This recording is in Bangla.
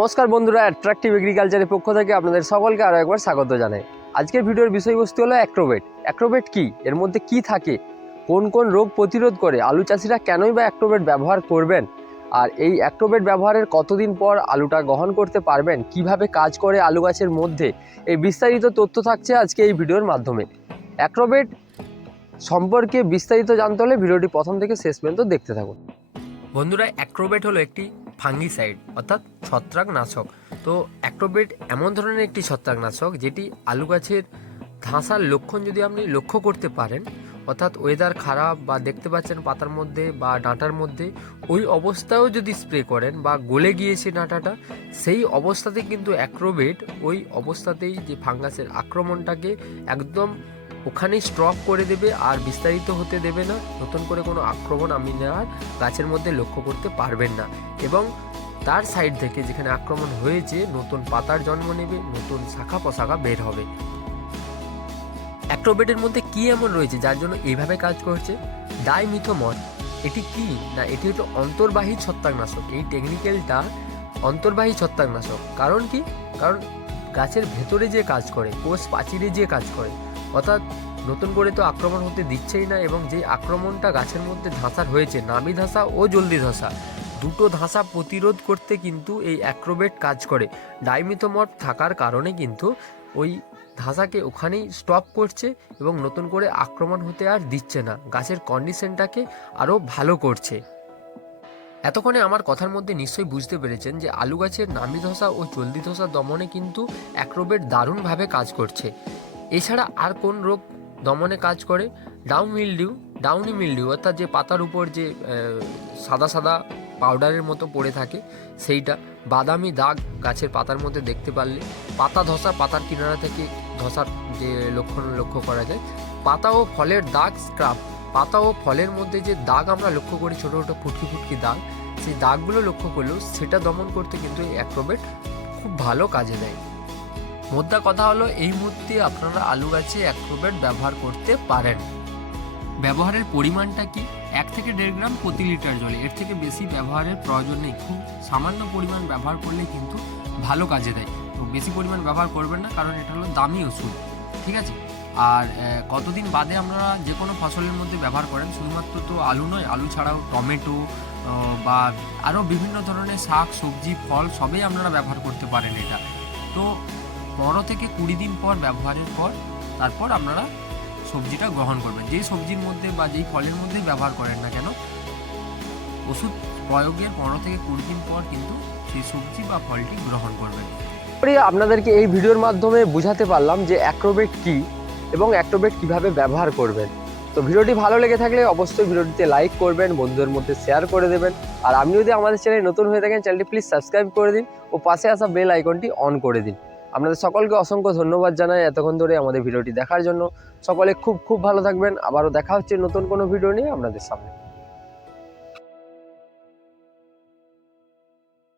নমস্কার বন্ধুরা, অ্যাট্রাকটিভ এগ্রিকালচারের পক্ষ থেকে আপনাদের সকলকে আরও একবার স্বাগত জানাই। আজকের ভিডিওর বিষয়বস্তু হলো অ্যাক্রোবেট। অ্যাক্রোবেট কি, এর মধ্যে কি থাকে, কোন কোন রোগ প্রতিরোধ করে, আলু চাষিরা কেনই বা অ্যাক্রোবেট ব্যবহার করবেন, আর এই অ্যাক্রোবেট ব্যবহারের কতদিন পর আলুটা গ্রহণ করতে পারবেন, কিভাবে কাজ করে আলু গাছের মধ্যে, এই বিস্তারিত তথ্য থাকছে আজকে এই ভিডিওর মাধ্যমে। অ্যাক্রোবেট সম্পর্কে বিস্তারিত জানতে হলে ভিডিওটি প্রথম থেকে শেষ পর্যন্ত দেখতে থাকুন। বন্ধুরা, অ্যাক্রোবেট হলো একটি ফাঙ্গিসাইড অর্থাৎ ছত্রাকনাশক। তো অ্যাক্রোবেট এমন ধরনের একটি ছত্রাকনাশক যেটি আলু গাছের ধাঁসার লক্ষণ যদি আপনি লক্ষ্য করতে পারেন, অর্থাৎ ওয়েদার খারাপ বা দেখতে পাচ্ছেন পাতার মধ্যে বা ডাঁটার মধ্যে ওই অবস্থায়ও যদি স্প্রে করেন বা গলে গিয়েছে ডাঁটাটা, সেই অবস্থাতে কিন্তু অ্যাক্রোবেট ওই অবস্থাতেই যে ফাঙ্গাসের আক্রমণটাকে একদম ওখানেই স্টপ করে দেবে আর বিস্তারিত হতে দেবে না। নতুন করে কোনো আক্রমণ আপনি নেওয়ার গাছের মধ্যে লক্ষ্য করতে পারবেন না, এবং তার সাইড থেকে যেখানে আক্রমণ হয়েছে নতুন পাতার জন্ম নেবে, নতুন শাখা প্রশাখা বের হবে। অ্যাক্রোবেটের মধ্যে কি এমন রয়েছে যার জন্য এইভাবে কাজ করছে? ডাইমিথোমর। এটি কি না, এটি হলো অন্তর্বাহী ছত্রাকনাশক। এই টেকনিক্যালটা অন্তর্বাহী ছত্রাকনাশক। কারণ কি? কারণ গাছের ভেতরে যে কাজ করে, কোষ প্রাচীরে যে কাজ করে, অর্থাৎ নতুন করে তো আক্রমণ হতে দিচ্ছেই না, এবং যে আক্রমণটা গাছের মধ্যে ধাঁসার হয়েছে, নামি ধাঁসা ও জলদি ধাঁসা, দুটো ধাঁসা প্রতিরোধ করতে কিন্তু এই অ্যাক্রোবেট কাজ করে। ডাইমিথোমর থাকার কারণে কিন্তু ওই ধাঁসাকে ওখানেই স্টপ করছে এবং নতুন করে আক্রমণ হতে আর দিচ্ছে না, গাছের কন্ডিশনটাকে আরও ভালো করছে। এতক্ষণে আমার কথার মধ্যে নিশ্চয়ই বুঝতে পেরেছেন যে আলু গাছের নামি ধসা ও জলদি ধসা দমনে কিন্তু অ্যাক্রোবেট দারুণভাবে কাজ করছে। এছাড়া আর কোন রোগ দমনে কাজ করে? ডাউনি মিলডিউ অর্থাৎ যে পাতার উপর যে সাদা সাদা পাউডারের মতো পড়ে থাকে সেইটা, বাদামি দাগ গাছের পাতার মধ্যে দেখতে পারলে, পাতা ধসা, পাতার কিনারা থেকে ধসার যে লক্ষণ লক্ষ্য করা যায়, পাতা ও ফলের দাগ স্ক্রাব, পাতা ও ফলের মধ্যে যে দাগ আমরা লক্ষ্য করি, ছোটো ছোটো ফুটকি ফুটকি দাগ, সেই দাগগুলো লক্ষ্য করলেও সেটা দমন করতে কিন্তু এই অ্যাক্রোবেট খুব ভালো কাজে দেয়। মোদ্দা কথা হলো, এই মুহূর্তে আপনারা আলু গাছে অ্যাক্রোবেট ব্যবহার করতে পারেন। ব্যবহারের পরিমাণটা কি? 1 থেকে 1.5 গ্রাম প্রতি লিটার জলে, এর থেকে বেশি ব্যবহারের প্রয়োজন নেই। খুব সামান্য পরিমাণ ব্যবহার করলে কিন্তু ভালো কাজে দেয়। তো বেশি পরিমাণ ব্যবহার করবেন না, কারণ এটা হলো দামি ওষুধ, ঠিক আছে? আর কতদিন বাদে আপনারা যে কোনো ফসলের মধ্যে ব্যবহার করেন, শুধুমাত্র তো আলু নয়, আলু ছাড়াও টমেটো বা আরও বিভিন্ন ধরনের শাক সবজি ফল সবই আপনারা ব্যবহার করতে পারেন এটা। তো 15 থেকে 20 দিন পর ব্যবহারের পর তারপর আপনারা সবজিটা গ্রহণ করবেন। যেই সবজির মধ্যে বা যেই ফলের মধ্যেই ব্যবহার করেন না কেন, ওষুধ প্রয়োগের 15 থেকে 20 দিন পর কিন্তু সেই সবজি বা ফলটি গ্রহণ করবেন। আপনাদেরকে এই ভিডিওর মাধ্যমে বোঝাতে পারলাম যে অ্যাক্রোবেট কি এবং অ্যাক্রোবেট কিভাবে ব্যবহার করবেন। তো ভিডিওটি ভালো লেগে থাকলে অবশ্যই ভিডিওটিতে লাইক করবেন, বন্ধুদের মধ্যে শেয়ার করে দেবেন। আর আপনি যদি আমাদের চ্যানেলে নতুন হয়ে থাকেন, চ্যানেলটি প্লিজ সাবস্ক্রাইব করে দিন ও পাশে আসা বেল আইকনটি অন করে দিন। আপনাদের সকলকে অসংখ্য ধন্যবাদ জানাই এতক্ষণ ধরে আমাদের ভিডিওটি দেখার জন্য। সকলে খুব খুব ভালো থাকবেন। আবারও দেখা হচ্ছে নতুন কোনো ভিডিও নিয়ে আপনাদের সামনে।